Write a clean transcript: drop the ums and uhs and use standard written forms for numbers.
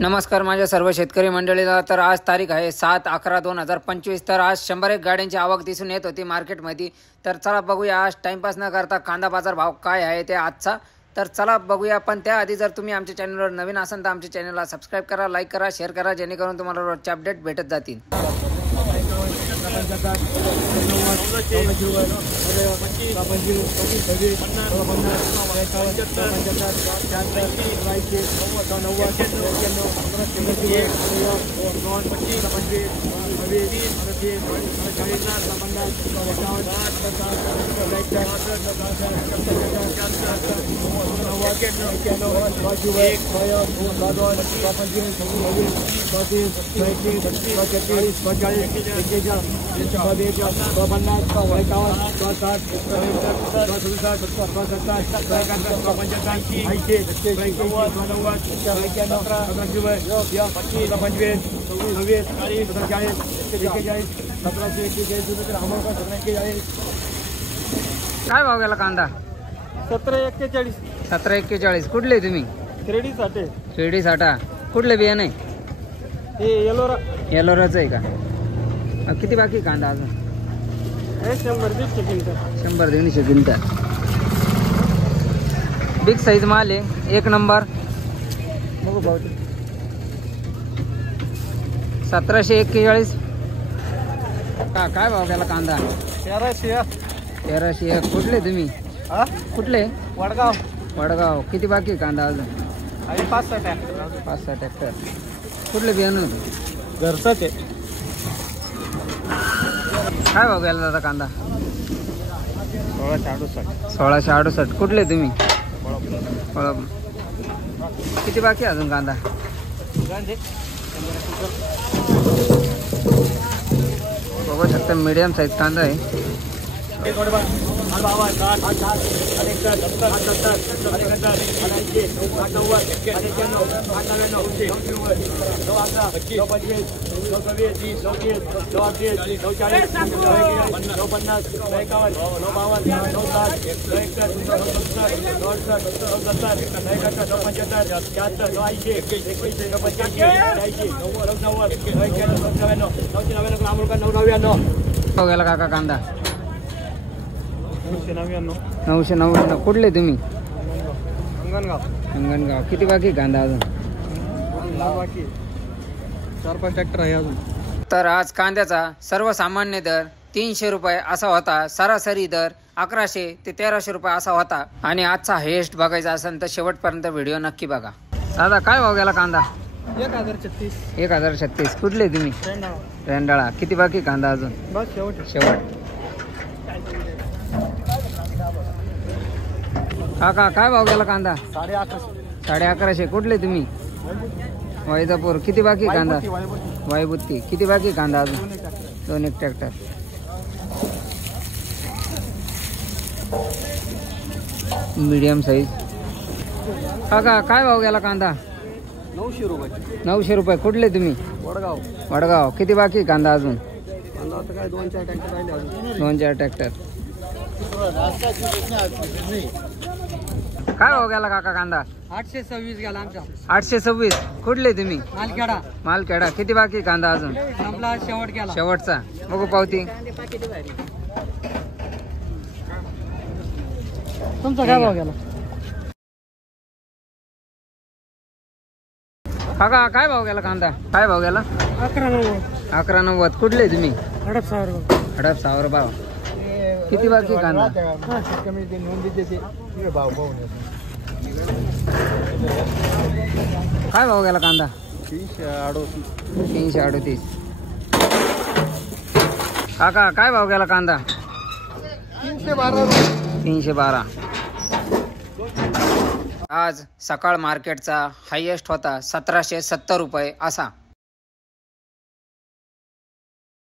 नमस्कार माझ्या सर्व शेतकरी मंडळीला। तर आज तारीख आहे 7/11/2025। तर आज 101 गाड्यांची आवक दिसून येत होती मार्केटमध्ये। तर चला बघूया आज टाइमपास न करता कांदा बाजार भाव काय आहे ते आजचा। तर चला बघूया, पण त्याआधी जर तुम्ही आमच्या चॅनलवर नवीन असाल तर आमच्या चॅनलला सबस्क्राइब करा, लाईक करा, शेअर करा, जेणेकरून तुम्हाला रोजचे अपडेट भेटत जातील। काय भाव गेला कांदा? 1741. 1741. कुठले तुम्ही? शिर्डी साठा. कुठले बियाणे? हे येलोराचं आहे का? किती बाकी कांदा अजून? 100-150 क्विंटल. बिग साईज माल आहे, एक नंबर. बघू भाऊ 1741. काय भाव गेला कांदा? 1300. कुठले तुम्ही? कुठले? वडगाव. किती बाकी कांदा अजून? 5-6 ट्रॅक्टर. कुठले बियाणं? घरचाच आहे. काय भाव गेला दादा कांदा? 1668. कुठले तुम्ही? किती बाकी अजून कांदा? बघू शकता मीडियम साईज कांदा आहे. हो गेला काका कांदा? 999. कुठले तुम्ही? अंगणगाव. किती बाकी कांदा अजून? 4-5 ट्रॅक्टर आहे अजून. तर आज कांद्याचा सर्वसामान्य दर 300 रुपये असा होता. सरासरी दर 1100 ते 1300 रुपये असा होता. आणि आजचा हायेस्ट बघायचा असेल तर शेवटपर्यंत व्हिडिओ नक्की बघा. दादा काय भाव गेला कांदा? 1036. कुठले तुम्ही? रेंडाळा. किती बाकी कांदा अजून? बस शेवट. काका काय भाव गेला कांदा? 1150. कुठले तुम्ही? वैजापूर. किती बाकी कांदा? वायबुत्ती. किती बाकी कांदा अजून? 2 ट्रॅक्टर. Medium size. काका काय भाव गेला कांदा? 900 रुपये. कुठले तुम्ही? वडगाव. किती बाकी कांदा अजून? 2-4 ट्रॅक्टर. काय भाव गेला काका कांदा? 826 गेला आमचा. 826. कुठले तुम्ही? मालखेडा. किती बाकी कांदा अजून? शेवट गेला. शेवटचा. बघू पावती. तुमचा काय भाव गेला? काका काय भाव गेला कांदा? काय भाव गेला? 1190. कुठले तुम्ही? हडपसावर. भाव किती बाकी कांदा? काय भाव गेला कांदा? 338. काका काय भाव गेला कांदा? 312. आज सकाळ मार्केटचा हायेस्ट होता 1770 रुपये असा.